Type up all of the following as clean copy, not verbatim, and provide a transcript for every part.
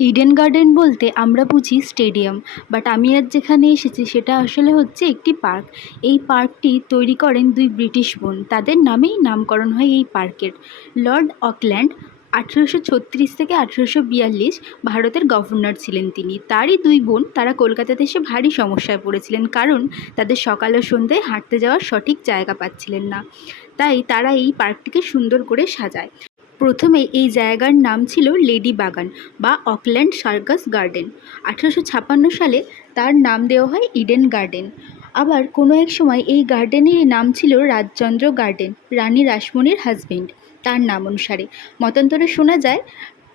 Eden garden বলতে আমরা বুঝি স্টেডিয়াম, বাট আমি আজ যেখানে এসেছি সেটা আসলে হচ্ছে একটি পার্ক। এই পার্কটি তৈরি করেন দুই ব্রিটিশ বোন, তাদের নামেই নামকরণ হয় এই পার্কের। লর্ড অকল্যান্ড 1836 থেকে 1842 ভারতের গভর্নর ছিলেন তিনি। তারই দুই বোন, তারা কলকাতাতে এসে ভারী সমস্যায় পড়েছিলেন, কারণ তাদের সকাল ও সন্ধ্যায় হাঁটতে যাওয়ার সঠিক জায়গা পাচ্ছিলেন না। তাই তারা এই পার্কটিকে সুন্দর করে সাজায়। প্রথমে এই জায়গার নাম ছিল লেডি বাগান বা অকল্যান্ড সার্কাস গার্ডেন। 1856 সালে তার নাম দেওয়া হয় ইডেন গার্ডেন। আবার কোনো এক সময় এই গার্ডেনের নাম ছিল রাজচন্দ্র গার্ডেন, রানী রাসমণির হাজবেন্ড, তার নাম অনুসারে। মতান্তরে শোনা যায়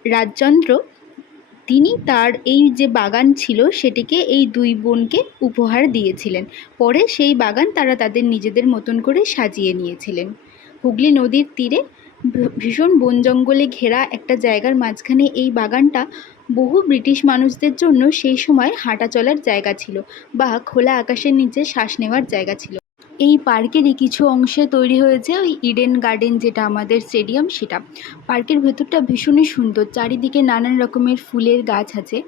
রাজচন্দ্র তিনি তার এই যে বাগান ছিল সেটিকে এই দুই বোনকে উপহার দিয়েছিলেন। পরে সেই বাগান তারা তাদের নিজেদের মতন করে সাজিয়ে নিয়েছিলেন। হুগলি নদীর তীরে ভীষণ বন জঙ্গলে ঘেরা একটা জায়গার মাঝখানে এই বাগানটা বহু ব্রিটিশ মানুষদের জন্য সেই সময় হাঁটা চলার জায়গা ছিল, বা খোলা আকাশের নিচে শ্বাস নেওয়ার জায়গা ছিল। এই পার্কেরই কিছু অংশে তৈরি হয়েছে ওই ইডেন গার্ডেন, যেটা আমাদের স্টেডিয়াম সেটা। পার্কের ভেতরটা ভীষণই সুন্দর, চারিদিকে নানান রকমের ফুলের গাছ আছে।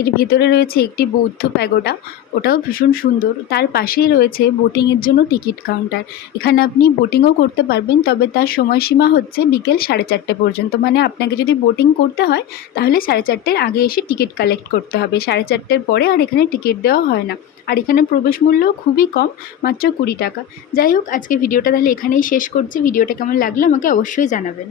এর ভেতরে রয়েছে একটি বৌদ্ধ প্যাগোডা, ওটাও ভীষণ সুন্দর। তার পাশেই রয়েছে বোটিংয়ের জন্য টিকিট কাউন্টার। এখানে আপনি বোটিংও করতে পারবেন, তবে তার সময়সীমা হচ্ছে বিকেল 4:30 পর্যন্ত। মানে আপনাকে যদি বোটিং করতে হয় তাহলে 4:30-এর আগে এসে টিকিট কালেক্ট করতে হবে। 4:30-এর পরে আর এখানে টিকিট দেওয়া হয় না। আর এখানে প্রবেশ মূল্যও খুবই কম, মাত্র 20 টাকা। যাই হোক, আজকে ভিডিওটা তাহলে এখানেই শেষ করছি। ভিডিওটা কেমন লাগলো আমাকে অবশ্যই জানাবেন।